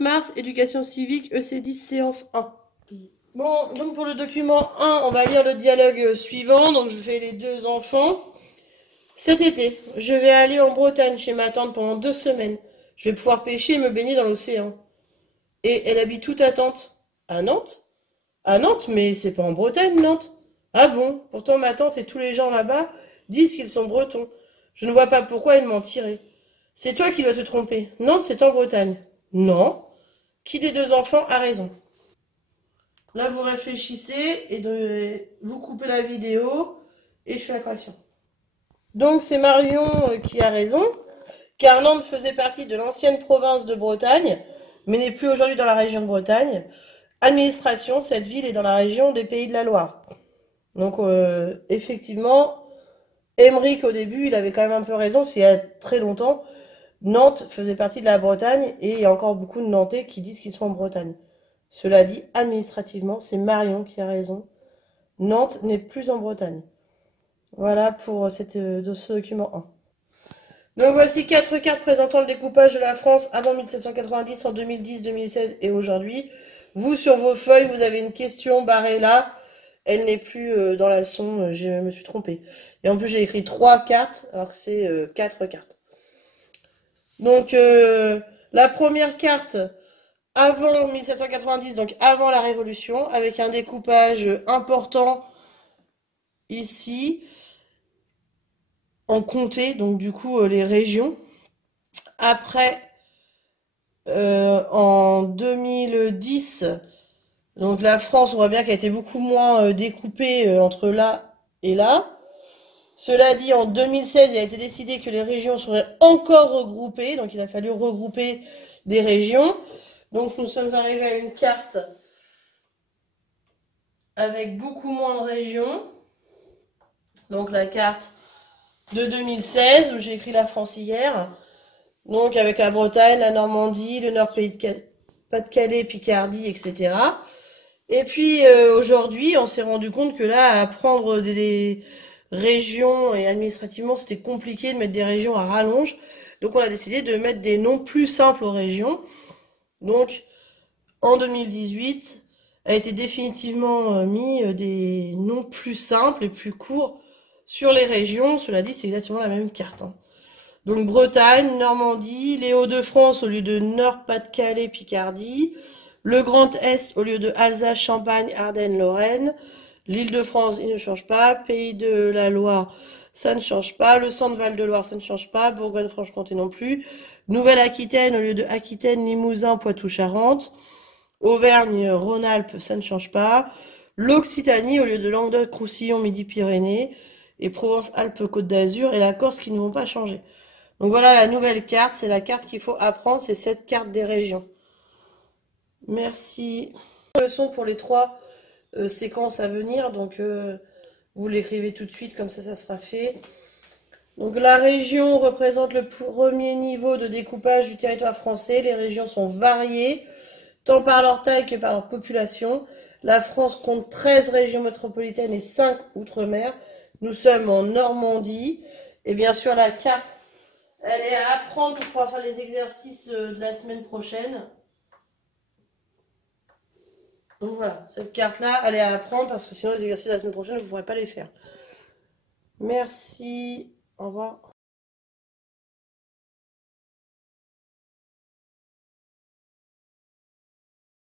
mars, éducation civique, EC10, séance 1. Bon, donc pour le document 1, on va lire le dialogue suivant. Donc je fais les deux enfants. Cet été, je vais aller en Bretagne chez ma tante pendant 2 semaines. Je vais pouvoir pêcher et me baigner dans l'océan. Et elle habite où ta tante? À Nantes? À Nantes, mais c'est pas en Bretagne, Nantes. Ah bon? Pourtant ma tante et tous les gens là-bas disent qu'ils sont bretons. Je ne vois pas pourquoi ils mentiraient. C'est toi qui dois te tromper. Nantes, c'est en Bretagne. Non. Qui des deux enfants a raison? Là, vous réfléchissez et vous coupez la vidéo et je fais la correction. Donc, c'est Marion qui a raison, car Nantes faisait partie de l'ancienne province de Bretagne, mais n'est plus aujourd'hui dans la région de Bretagne. Administration, cette ville est dans la région des Pays de la Loire. Donc, effectivement, Émeric, au début, il avait quand même un peu raison, parce qu'il y a très longtemps, Nantes faisait partie de la Bretagne, et il y a encore beaucoup de Nantais qui disent qu'ils sont en Bretagne. Cela dit, administrativement, c'est Marion qui a raison. Nantes n'est plus en Bretagne. Voilà pour ce document 1. Donc voici 4 cartes présentant le découpage de la France avant 1790, en 2010, 2016 et aujourd'hui. Vous, sur vos feuilles, vous avez une question barrée là. Elle n'est plus dans la leçon, je me suis trompée. Et en plus, j'ai écrit 3 cartes, alors que c'est 4 cartes. Donc, la première carte, avant 1790, donc avant la Révolution, avec un découpage important ici, en comté, donc du coup les régions. Après, en 2010, donc la France, on voit bien qu'elle a été beaucoup moins découpée entre là et là. Cela dit, en 2016, il a été décidé que les régions seraient encore regroupées, donc il a fallu regrouper des régions. Donc nous sommes arrivés à une carte avec beaucoup moins de régions. Donc la carte de 2016, où j'ai écrit la France hier. Donc avec la Bretagne, la Normandie, le Nord Pas-de-Calais, Picardie, etc. Et puis aujourd'hui, on s'est rendu compte que là, à prendre des régions et administrativement, c'était compliqué de mettre des régions à rallonge. Donc on a décidé de mettre des noms plus simples aux régions. Donc en 2018, a été définitivement mis des noms plus simples et plus courts sur les régions. Cela dit, c'est exactement la même carte, hein. Donc Bretagne, Normandie, les Hauts-de-France au lieu de Nord, Pas-de-Calais, Picardie, le Grand Est au lieu de Alsace, Champagne, Ardennes, Lorraine, l'Île-de-France, il ne change pas, Pays de la Loire, ça ne change pas, le Centre Val-de-Loire, ça ne change pas, Bourgogne-Franche-Comté non plus, Nouvelle-Aquitaine au lieu de Aquitaine, Limousin, Poitou-Charentes, Auvergne, Rhône-Alpes, ça ne change pas, l'Occitanie au lieu de Languedoc-Roussillon, Midi-Pyrénées, et Provence-Alpes-Côte d'Azur, et la Corse qui ne vont pas changer. Donc voilà la nouvelle carte, c'est la carte qu'il faut apprendre, c'est cette carte des régions. Merci. Leçon pour les 3 séquences à venir, donc vous l'écrivez tout de suite, comme ça sera fait. Donc la région représente le premier niveau de découpage du territoire français. Les régions sont variées, tant par leur taille que par leur population. La France compte 13 régions métropolitaines et 5 outre-mer. Nous sommes en Normandie. Et bien sûr, la carte, elle est à apprendre pour pouvoir faire les exercices de la semaine prochaine. Donc voilà, cette carte-là, elle est à apprendre parce que sinon les exercices de la semaine prochaine, vous ne pourrez pas les faire. Merci. Au revoir.